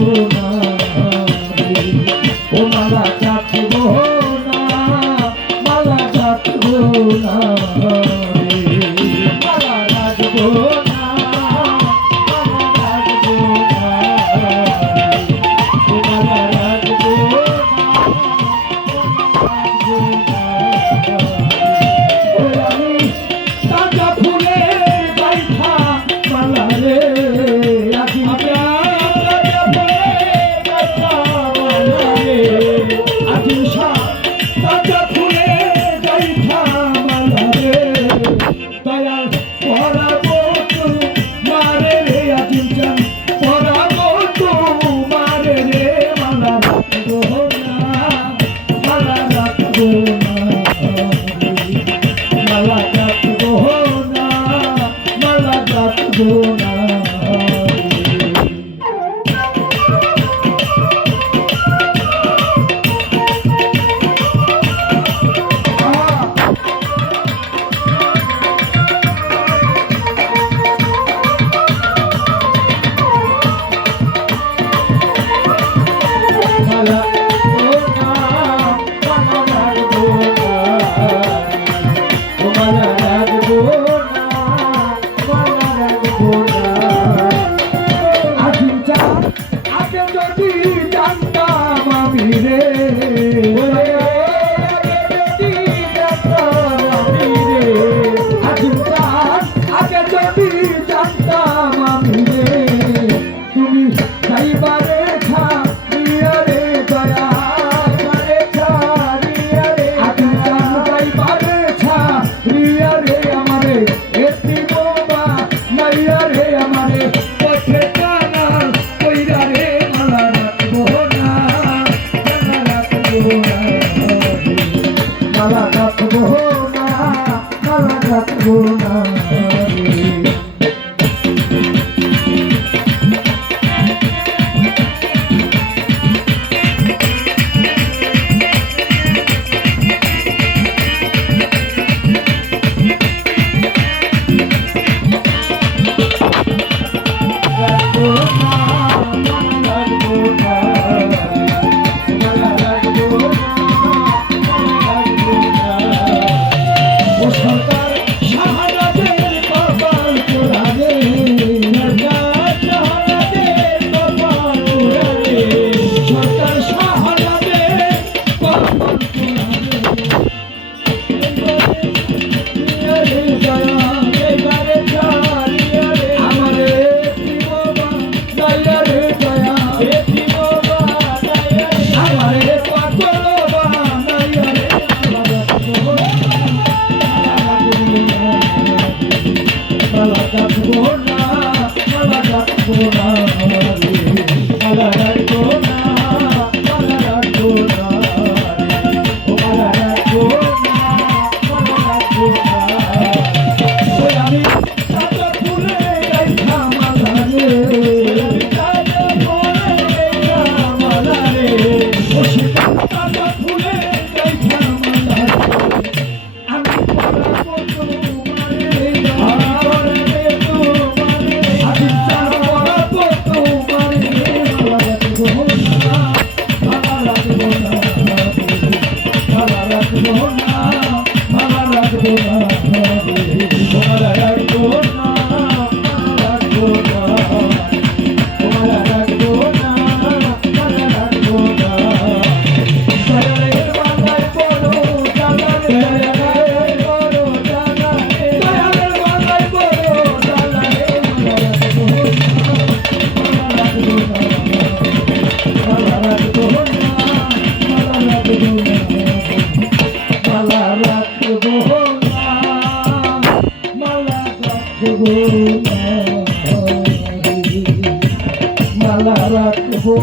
না ও মালা গাঁথবো না মালা গাঁথবো না মালা রাখবো না মালা রাখবো না ও মালা রাখবো না আমি তাজা ফুলের বাইঠা মালা রে আজি তাজা ফুলের বাইঠা মালা রে আজি তাজা ফুলের বাইঠা মালা রে দয়াল পরাবো মারে রে আজি পরাবো মারে রে মালা রাখবো না মালা রাখবো না মালা গাঁথবো না মালা গাঁথবো না মালা গাঁথবো না মালা গাঁথবো না মালা রাখবো